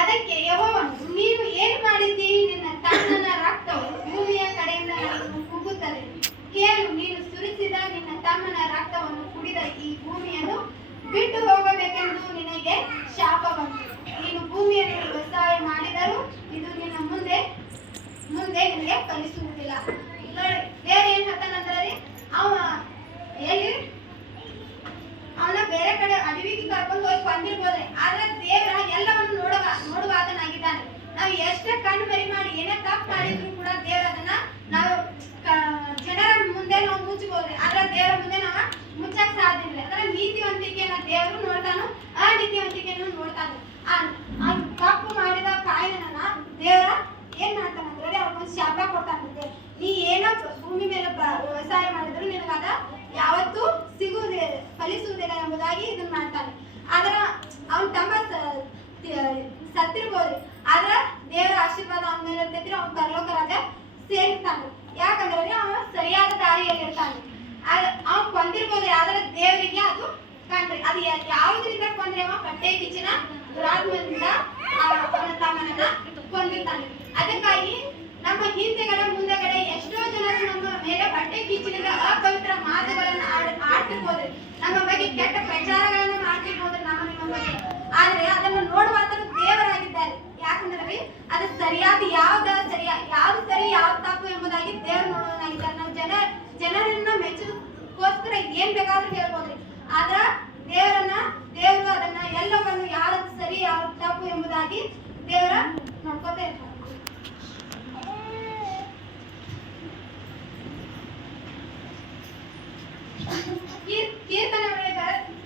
ಅದಕ್ಕೆ ಯೆಹೋವನು, ನೀನು ಏನ್ ಮಾಡಿದ್ದೀ? ನಿನ್ನ ತಮ್ಮನ ರಕ್ತವು ಭೂಮಿಯ ಕಡೆಯಿಂದ ನನಗೆ ಕುಗ್ಗುತ್ತದೆ. ಕೇಳು, ನೀನು ಸುರಿಸಿದ ನಿನ್ನ ತಮ್ಮನ ರಕ್ತವನ್ನು ಕುಡಿದ ಈ ಭೂಮಿಯನ್ನು ಬಿಟ್ಟು ಹೋಗಬೇಕೆಂದು ನಿನಗೆ ಶಾಪ ಬಂತು. ನೀನು ಭೂಮಿಯನ್ನು ವ್ಯವಸಾಯ ಮಾಡಿದರೂ ಇದು ನಿನ್ನ ಮುಂದೆ ನಿನಗೆ ಫಲಿಸುವುದಿಲ್ಲ. ನೋಡಿ, ಬೇರೆ ಏನ್ ಹೇಳ್ತಾನಂದ್ರೆ, ಎಲ್ಲಿ ಅವನ ಬೇರೆ ಕಡೆ ಅಡವಿಗೆ ಕರ್ಕೊಂಡು ಹೋಗಿ ಕೊಂದಿರ್ಬೋದ್ರಿ. ಆದ್ರೆ ದೇವರ ಎಲ್ಲವನ್ನು ನೋಡುವಾತನಾಗಿದ್ದಾನೆ. ನಾವು ಎಷ್ಟೇ ಕಣ್ಣು ಮರಿ ಮಾಡಿ ಏನೇ ತಪ್ಪು ಮಾಡಿದ್ರು ಕೂಡ ದೇವರ ಅದನ್ನ ನಾವು ಜನರ ಮುಂದೆ ನಾವು ಮುಚ್ಚಬಹುದ್ರಿ, ಆದ್ರೆ ದೇವರ ಮುಂದೆ ನಾವು ಮುಚ್ಚಕ್ ಸಾಧ್ಯ ಇಲ್ಲ. ಅಂದ್ರೆ ನೀತಿವಂತಿಕೆಯನ್ನ ದೇವರು ನೋಡ್ತಾನು, ಅನೀತಿವಂತಿಕೆಯನ್ನು ನೋಡ್ತಾನೆ. ಆ ತಪ್ಪು ಮಾಡಿದ ಕಾಯಿನನ್ನ ದೇವರ ಏನ್ ಮಾಡ್ತಾನಂದ್ರೆ ಅವ್ರಿಗೊಂದು ಶಾಪ ಕೊಡ್ತಾನಂತೆ. ನೀ ಏನೋ ಭೂಮಿ ಮೇಲೆ ವ್ಯವಸಾಯ ಮಾಡಿದ್ರು ನಿನಗಾದ ಯಾವತ್ತೂ ಫಲಿಸುವುದಿಲ್ಲ ಎಂಬುದಾಗಿ ಇದನ್ನ ಮಾಡ್ತಾನೆ. ಆದ್ರ ಅವನ ತಮ್ಮ ಸತ್ತಿರ್ಬೋದ್ರಿ, ಆದ್ರ ದೇವರ ಆಶೀರ್ವಾದ ಅವನ ಮೇಲೆ ಇರ್ತೈತಿ. ಅವ್ನ ಪರಲೋಕ ರಾಜ ಸೇರ್ತಾನೆ. ಯಾಕಂದ್ರೆ ಅವನು ಸರಿಯಾದ ದಾರಿಯಲ್ಲಿ ಇರ್ತಾನೆ. ಅವ್ನು ಕೊಂದಿರ್ಬೋದ್ರಿ, ಆದ್ರೆ ದೇವರಿಗೆ ಅದು ಕಾಣ್ರಿ. ಅದು ಯಾವುದರಿಂದ ಕೊಂದ್ರೆ ಅವ ಹೊಟ್ಟೆ ಕಿಚ್ಚಿನ ದುರಾತ್ಮದಿಂದ ಅವನ ತಮ್ಮನನ್ನ ಕೊಂದಿರ್ತಾನೆ. ಅದಕ್ಕಾಗಿ ನಮ್ಮ ಹಿಂದೆಗಳ ಮುಂದೆಗಡೆ ಎಷ್ಟೋ ಜನರು ನಮ್ಮ ಮೇಲೆ ಹೊಟ್ಟೆ ಕಿಚ್ಚಿನಿಂದ ಅಪವಿತ್ರ ಮಾತುಗಳನ್ನ ಆಡ್ತಿರ್ಬೋದ್ರಿ, ನಮ್ಮ ಬಗ್ಗೆ ಕೆಟ್ಟ ಪ್ರಚಾರಗಳನ್ನ ಮಾಡ್ತಿರ್ಬೋದ್ರಿ ನಿಮ್ಮ ಬಗ್ಗೆ. ಆದ್ರೆ ಅದನ್ನು ನೋಡುವಂತರು ದೇವರಾಗಿದ್ದಾರೆ. ಯಾಕೆ ಯಾಕಂದ್ರೆ ಅದು ಸರಿಯಾದ ಯಾವ್ದು ಸರಿ ಯಾವ್ದು ತಪ್ಪು ಎಂಬುದಾಗಿ ದೇವ್ರು ನೋಡೋನಾಗಿದ್ದಾರೆ. ನಾವು ಜನರನ್ನ ಮೆಚ್ಚೋಸ್ಕರ ಏನ್ ಬೇಕಾದ್ರೂ ಹೇಳ್ಬೋದ್ರಿ, ಆದ್ರ ದೇವರು ಅದನ್ನ ಎಲ್ಲವನ್ನು ಯಾವ್ದು ಸರಿ ಯಾವ್ದು ತಪ್ಪು ಎಂಬುದಾಗಿ ದೇವರ ನೋಡ್ಕೋತಾ ಇರ್ತಾರೆ. ಕೀರ್ತನೆ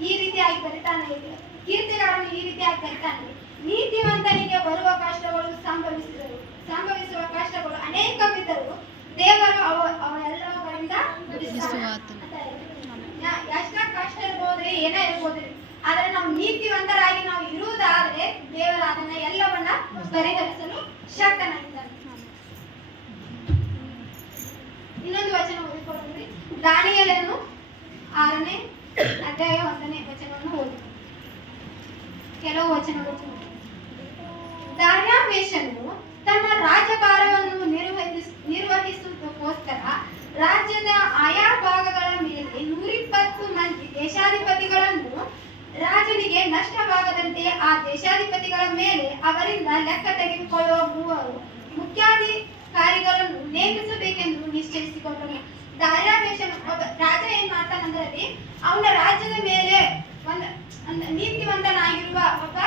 ಈ ರೀತಿಯಾಗಿ ಬರಿತಾನೆ, ಕೀರ್ತಿಗಳನ್ನು ಈ ರೀತಿಯಾಗಿ ಬರಿತಾನೆ. ನೀತಿವಂತನಿಗೆ ಬರುವ ಕಷ್ಟಗಳು ಸಂಭವಿಸುವ ಕಷ್ಟಗಳು ಅನೇಕವಿದ್ದರೂ ದೇವರು ಅವೆಲ್ಲವುಗಳಿಂದ ಎಷ್ಟ ಕಷ್ಟ ಇರ್ಬೋದ್ರಿ, ಏನೇ ಇರ್ಬೋದ್ರಿ, ಆದ್ರೆ ನಾವು ನೀತಿವಂತರಾಗಿ ನಾವು ಇರುವುದಾದ್ರೆ ದೇವರು ಅದನ್ನ ಎಲ್ಲವನ್ನ ಪರಿಹರಿಸಲು ಶಕ್ತನಾಗಿದ್ದಾನೆ. ಇನ್ನೊಂದು ವಚನ ಓದಿಕೊಳ್ಳಿ. ದಾನಿಯೇಲನು 6ನೇ ಅಧ್ಯಾಯ 1ನೇ ವಚನವನ್ನು ಓದಿ. ಕೆಲವು ವಚನಗಳು. ದಾರ್ಯಾವೇಶನು ತನ್ನ ರಾಜ್ಯಭಾರವನ್ನು ನಿರ್ವಹಿಸುವುದಕ್ಕೋಸ್ಕರ ರಾಜ್ಯದ ಆಯಾ ಭಾಗಗಳ ಮೇಲೆ 120 ಮಂದಿ ದೇಶಾಧಿಪತಿಗಳನ್ನು ರಾಜನಿಗೆ ನಷ್ಟವಾಗದಂತೆ ಆ ದೇಶಾಧಿಪತಿಗಳ ಮೇಲೆ ಅವರಿಂದ ಲೆಕ್ಕ ತೆಗೆದುಕೊಳ್ಳುವ 3 ಮುಖ್ಯಾಧಿಕಾರಿಗಳನ್ನು ನೇಮಿಸಬೇಕೆಂದು ನಿಶ್ಚಯಿಸಿಕೊಂಡನು. ದಾರ್ಯಾವೇಶನು ರಾಜ ಏನ್ ಮಾಡ್ತಾನಂದ್ರೆ ಅವನ ರಾಜ್ಯದ ಮೇಲೆ ನೀತಿವಂತನಾಗಿರುವ ಒಬ್ಬ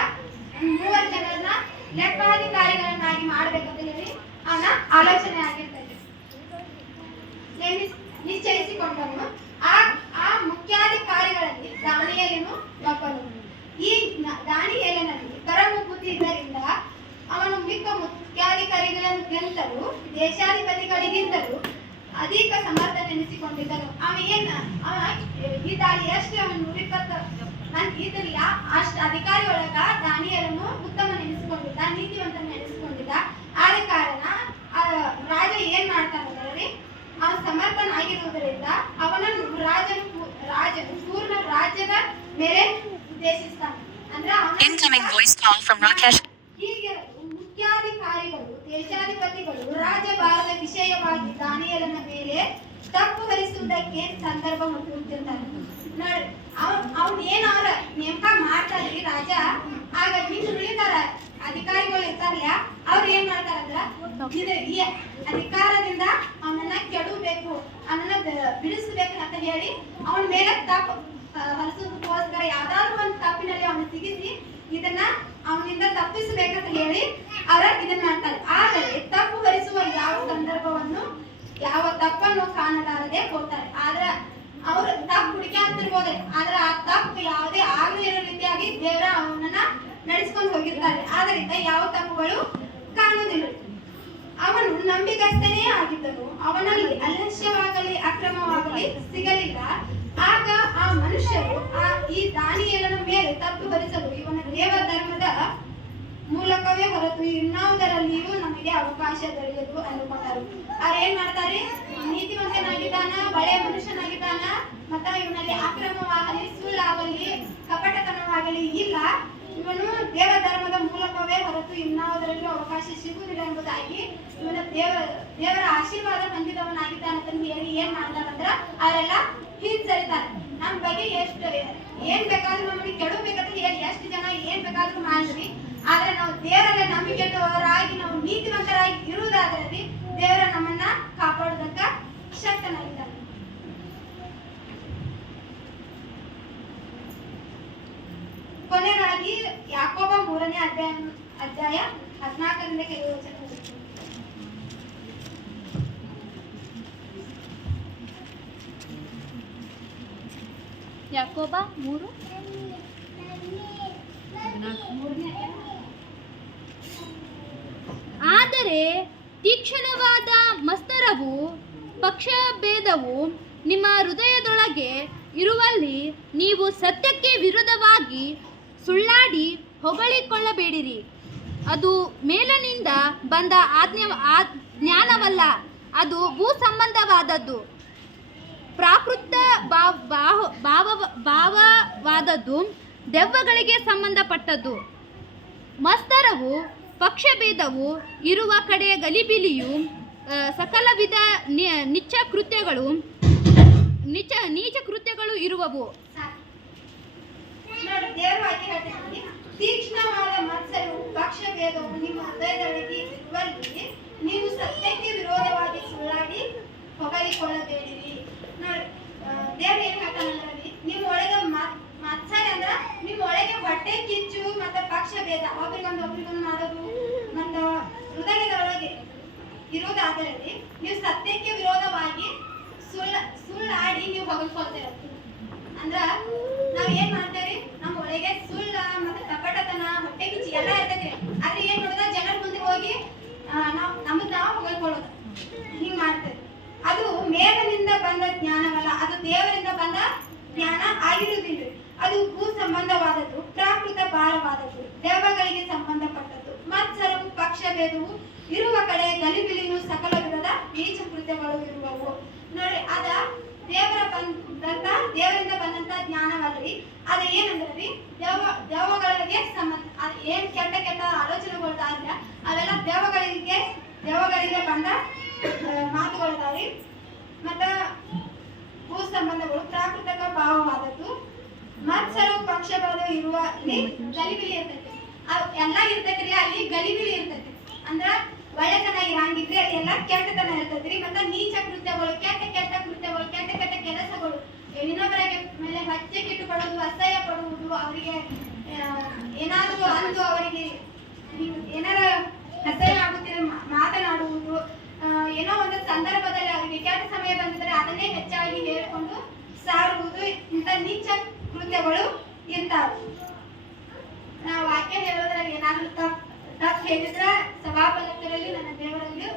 3 ಜನರನ್ನ ಲೆಕ್ಕಾಧಿಕಾರಿಗಳನ್ನಾಗಿ ಮಾಡ್ಬೇಕಂತ ಹೇಳಿ ಅವನ ಆಲೋಚನೆ ಆಗಿರ್ತದೆ. ನಿಶ್ಚಯಿಸಿಕೊಂಡನು. ಆ ಮುಖ್ಯಾಧಿಕಾರಿಗಳಲ್ಲಿ ದಾನಿಯೇಲನು ಒಬ್ಬನು. ಈ ದಾನಿಯೇಲನಲ್ಲಿ ಪರಮ ಬುದ್ಧಿ ಇದ್ದರಿಂದ ಅವನು ಮಿಕ್ಕ ಮುಖ್ಯಾಧಿಕಾರಿಗಳಿಗಿಂತಲೂ ದೇಶಾಧಿಪತಿಗಳಿಗಿಂತಲೂ ಅಧಿಕ ಸಮರ್ಥನೆನಿಸಿಕೊಂಡಿದ್ದನು. ಈ ದಾಳಿ ಎಷ್ಟು ಅವನು 120 ಮಂದಿ ಇದ್ರಲ್ಲ, ಅಷ್ಟು ಅಧಿಕಾರಿ ಒಳಗ ದಾನಿಯೇಲನು ಉತ್ತಮ ನೆನೆಸಿಕೊಂಡಿದ್ದ, ನೀತಿವಂತ ನೆನೆಸಿಕೊಂಡಿದ್ದ. ಆದ ಕಾರಣ ರಾಜ ಏನ್ ಮಾಡ್ತಾನಂದ್ರೆ ಅವನು ಸಮರ್ಥನಾಗಿರುವುದರಿಂದ ಅವನನ್ನು ರಾಜನು ಪೂರ್ಣ ರಾಜ್ಯದ ಮೇಲೆ ಉದ್ದೇಶಿಸ್ತಾನೆ. ಅಂದ್ರೆ ಹೀಗೆ ಮುಖ್ಯಾಧಿಕಾರಿಗಳು ದೇಶಾಧಿಪತಿಗಳು ರಾಜಭಾರದ ವಿಷಯವಾಗಿ ದಾನಿಯೇಲನ ಮೇಲೆ ತಪ್ಪು ಹರಿಸುವುದಕ್ಕೆ ಸಂದರ್ಭ ಹುಡುಕುತ್ತಿರ್ತಾನೆ. ನೋಡಿ, ಅವ್ನು ಏನಾರ ನೇಮಕ ಮಾಡ್ತಾರ್ರಿ ರಾಜ, ಆಗ ಇನ್ನು ಉಳಿದಾರ ಅಧಿಕಾರಿಗಳು ಇರ್ತಾರಲ್ಲ, ಅವ್ರು ಏನ್ ಮಾಡ್ತಾರಂದ್ರ ಈ ಅಧಿಕಾರದಿಂದ ಅವನನ್ನ ಕೆಡಬೇಕು, ಅವನನ್ನ ಬಿಡಿಸ್ಬೇಕು ಅಂತ ಹೇಳಿ ಅವನ ಮೇಲೆ ತಪ್ಪು ಹರಿಸೋದಕ್ಕೋಸ್ಕರ ಯಾವ್ದಾದ್ರು ಒಂದು ತಪ್ಪಿನಲ್ಲಿ ಅವನು ಸಿಗಿಸಿ ಇದನ್ನ ಅವನಿಂದ ತಪ್ಪಿಸಬೇಕಂತ ಹೇಳಿ ಇದನ್ನ ಮಾಡ್ತಾರೆ. ಆದರೆ ತಪ್ಪು ಹರಿಸುವ ಯಾವ ಸಂದರ್ಭವನ್ನು ಯಾವ ತಪ್ಪನ್ನು ಕಾಣಲಾರದೆ ಹೋಗ್ತಾರೆ. ಆದ್ರೆ ಅವ್ರು ತಪ್ಪು ಹುಡುಕ್ಯಾತಿರ್ಬೋದ್ರೆ, ಆದ್ರೆ ಆ ತಪ್ಪು ಯಾವುದೇ ಆಗದೇ ಇರೋ ರೀತಿಯಾಗಿ ದೇವರ ಅವನನ್ನ ನಡೆಸ್ಕೊಂಡು ಹೋಗಿರ್ತಾರೆ. ಆದ್ರಿಂದ ಯಾವ ತಪ್ಪುಗಳು ಕಾಣುವುದಿಲ್ಲ. ಅವನು ನಂಬಿಗಸ್ತನೇ ಆಗಿದ್ದನು, ಅವನಲ್ಲಿ ಅಲಕ್ಷ್ಯವಾಗಲಿ ಅಕ್ರಮವಾಗಲಿ ಸಿಗಲಿಲ್ಲ. ಆಗ ಆ ಮನುಷ್ಯರು ಈ ದಾನಿಯೇಲನ ಮೇಲೆ ತಪ್ಪು ಭರಿಸಲು ಇವನ ದೇವ ಧರ್ಮದ ಮೂಲಕವೇ ಹೊರತು ಇನ್ನಾವುದರಲ್ಲಿಯೂ ನಮಗೆ ಅವಕಾಶ ದೊರೆಯದು ಅಂದುಕೊಂಡರು. ಏನ್ ಮಾಡ್ತಾರೆ, ನೀತಿವಂತನಾಗಿದ್ದಾನ, ಒಳ್ಳೆಯ ಮನುಷ್ಯನಾಗಿದ್ದಾನ, ಮತ್ತ ಇವನಲ್ಲಿ ಅಕ್ರಮವಾಗಲಿ ಸುಳ್ಳಾಗಲಿ ಕಪಟತನವಾಗಲಿ ಇಲ್ಲ, ಇವನು ದೇವ ಧರ್ಮದ ಮೂಲಕವೇ ಹೊರತು ಇನ್ನಾವುದರಲ್ಲೂ ಅವಕಾಶ ಸಿಗುವುದಿಲ್ಲ ಎಂಬುದಾಗಿ ಇವನ ದೇವರ ಆಶೀರ್ವಾದ ಹೊಂದಿದವನಾಗಿದ್ದಾನಂತ ಹೇಳಿ ಏನ್ ಮಾಡ್ತಾರಂದ್ರ ಅವರೆಲ್ಲ ಹಿಂಸರಿತಾರೆ. ನಮ್ಮ ಬಗ್ಗೆ ಏನ್ ಬೇಕಾದ್ರೂ ನಮಗೆ ಕೆಡಬೇಕಂತ ಹೇಳಿ ಎಷ್ಟು ಜನ ಏನ್ ಬೇಕಾದ್ರೂ ಮಾಡಿದ್ವಿ, ಆದ್ರೆ ನಾವು ದೇವರಲ್ಲೇ ನಂಬಿಕೆಯವರಾಗಿ ನಾವು ನೀತಿವಂತರಾಗಿ ಇರುವುದಾದ್ರೆ ದೇವರ ನಮ್ಮನ್ನ ಕಾಪಾಡೋದಕ್ಕ ಶಕ್ತನಾಗಿದ್ದಾನೆ. ಕೊನೆಯದಾಗಿ ಯಾಕೋಬ 3ನೇ ಅಧ್ಯಾಯ 14ರಿಂದ ಕೆಲವು ವಚನ. ಯಾಕೋಬ 3 ಆದರೆ ತೀಕ್ಷ್ಣವಾದ ಮತ್ಸರವು ಪಕ್ಷಭೇದವು ನಿಮ್ಮ ಹೃದಯದೊಳಗೆ ಇರುವಲ್ಲಿ ನೀವು ಸತ್ಯಕ್ಕೆ ವಿರುದ್ಧವಾಗಿ ಸುಳ್ಳಾಡಿ ಹೊಗಳಿಕೊಳ್ಳಬೇಡಿರಿ. ಅದು ಮೇಲನಿಂದ ಬಂದ ಜ್ಞಾನವಲ್ಲ, ಅದು ಭೂ ಸಂಬಂಧವಾದದ್ದು, ಪ್ರಾಕೃತ ಭಾವವಾದದ್ದು, ದೆವ್ವಗಳಿಗೆ ಸಂಬಂಧಪಟ್ಟದ್ದು. ಮತ್ಸರವು ಪಕ್ಷಭೇದವು ಇರುವ ಕಡೆ ಗಲಿಬಿಲಿಯು ಸಕಲ ವಿಧ ನೀಚ ಕೃತ್ಯಗಳು ಇರುವವು. ದೇವರು ತೀಕ್ಷ್ಣವಾದ ಮತ್ಸರವು ಪಕ್ಷಭೇದವು ನಿಮ್ಮ ಹೃದಯದೊಳಗೆ ಇರುವಲ್ಲಿ ನೀವು ಸತ್ಯಕ್ಕೆ ವಿರೋಧವಾಗಿ ಸುಳ್ಳಾಡಿ ಹೊಗಳಿಕೊಳ್ಳಬೇಡಿರಿ. ನೋಡಿ, ದೇವ್ರು ಏನ್ ಹೇಳ್ತಾನಂದ್ರಲ್ಲಿ, ನಿಮ್ಮ ಒಳಗೆ ಮತ್ಸರ ಅಂದ್ರ ನಿಮ್ಮ ಒಳಗೆ ಹೊಟ್ಟೆ ಕಿಚ್ಚು ಮತ್ತೆ ಪಕ್ಷಭೇದ, ಒಬ್ರಿಗೊಂದು ಮಾಡೋದು ಮತ್ತು ಹೃದಯದೊಳಗೆ ಇರುವುದಾದರಲ್ಲಿ ನೀವು ಸತ್ಯಕ್ಕೆ ವಿರೋಧವಾಗಿ ಸುಳ್ಳಾಡಿ ನೀವು ಹೊಗಳ್ಕೊಳ್ತೀರ. ಅಂದ್ರ ನಾವ್ ಏನ್ ಮಾಡ್ತೇವ್ರಿ, ನಮ್ಮ ಒಳಗೆ ಸುಳ್ಳ ಮತ್ತೆ ಕಪಟತನ, ಹೊಟ್ಟೆ ಕಿಚ್ಚಿ ಎಲ್ಲ ಇರ್ತೈತಿ. ಆದ್ರೆ ಏನ್ ಮಾಡೋದ, ಜನರ ಮುಂದೆ ಹೋಗಿ ನಮಗ್ ನಾವು ಹೊಗಳ್ಕೊಳ್ಳೋದು, ಹಿಂಗ್ ಮಾಡ್ತೇವೆ. ಅದು ಮೇಲಿನಿಂದ ಬಂದ ಜ್ಞಾನವಲ್ಲ, ಅದು ದೇವರಿಂದ ಬಂದ ಜ್ಞಾನ ಆಗಿರುವುದಿಲ್ಲ. ಅದು ಭೂ ಸಂಬಂಧವಾದದ್ದು, ಪ್ರಾಕೃತ ಭಾರವಾದದ್ದು, ದೆವ್ವಗಳಿಗೆ ಸಂಬಂಧಪಟ್ಟದ್ದು. ಮತ್ಸರವು ಪಕ್ಷಭೇದವು ಇರುವ ಕಡೆ ಗಲಿಬಿಲಿಯು ಸಕಲ ವಿಧದ ನೀಚ ಕೃತ್ಯಗಳು ಇರುವವು. ನೋಡಿ, ಅದ ದೇವರಿಂದ ಬಂದಂತ ಜ್ಞಾನವಲ್ರಿ. ಅದ ಏನಂದ್ರಿ, ದೆವ್ವಗಳಿಗೆ ಸಂಬಂಧ, ಅದ್ ಏನ್ ಕೆಟ್ಟ ಕೆಟ್ಟ ಆಲೋಚನೆಗಳ್ದಾವ್ರ ಅವೆಲ್ಲ ದೆವ್ವಗಳಿಗೆ ಬಂದ ಮಾತುಗಳದಾವ್ರಿ. ಮತ್ತ ಭೂ ಸಂಬಂಧಗಳು ಪ್ರಾಕೃತಿಕ ಭಾವವಾದದ್ದು. ಮತ್ಸರವು ಪಕ್ಷಭೇದ ಇರುವ ಗಲಿಬಿಲಿ ಇರ್ತೈತಿ, ಎಲ್ಲಾ ಇರ್ತೈತ್ರಿ. ಅಲ್ಲಿ ಗಲಿಬಿಲಿ ಇರ್ತೈತಿ ಅಂದ್ರ ಒಳ್ಳೆತನ ಇರಂಗಿದ್ರೆ ಎಲ್ಲ ಕೆಟ್ಟತನ ಇರ್ತೈತ್ರಿ. ಮತ್ತ ನೀಚ ಕೃತ್ಯಗಳು, ಕೆಟ್ಟ ಕೃತ್ಯಗಳು, ಕೆಟ್ಟ ಕೆಲಸಗಳು, ಇನ್ನೊಬ್ಬರ ಮೇಲೆ ಹಚ್ಚೆ ಕಿಟ್ಟುಕೊಳ್ಳುವುದು, ಅಸಹ್ಯ ಪಡುವುದು, ಅವರಿಗೆ ಏನಾದ್ರು ಅಂದು ಅವರಿಗೆ ಏನಾರ ಅಸಹ್ಯ ಆಗುತ್ತಿರೋ ಮಾತನಾಡುವುದು, ಏನೋ ಒಂದು ಸಂದರ್ಭದಲ್ಲಿ ಅವರಿಗೆ ಕೆಟ್ಟ ಸಮಯ ಬಂದಿದ್ರೆ ಅದನ್ನೇ ಹೆಚ್ಚಾಗಿ ಹೇಳಿಕೊಂಡು ಸಾರುವುದು, ಇಂಥ ನೀಚ ಕೃತ್ಯಗಳು ಇರ್ತಾವೆ. ನಾವು ವಾಕ್ಯ ಹೇಳೋದ್ರಲ್ಲಿ ಏನಾದ್ರು ತಪ್ಪು ಹೇಳಿದ್ರೆ ಸಭಾಪತಿಗಳಲ್ಲಿ ನನ್ನ ದೇವರಲ್ಲಿ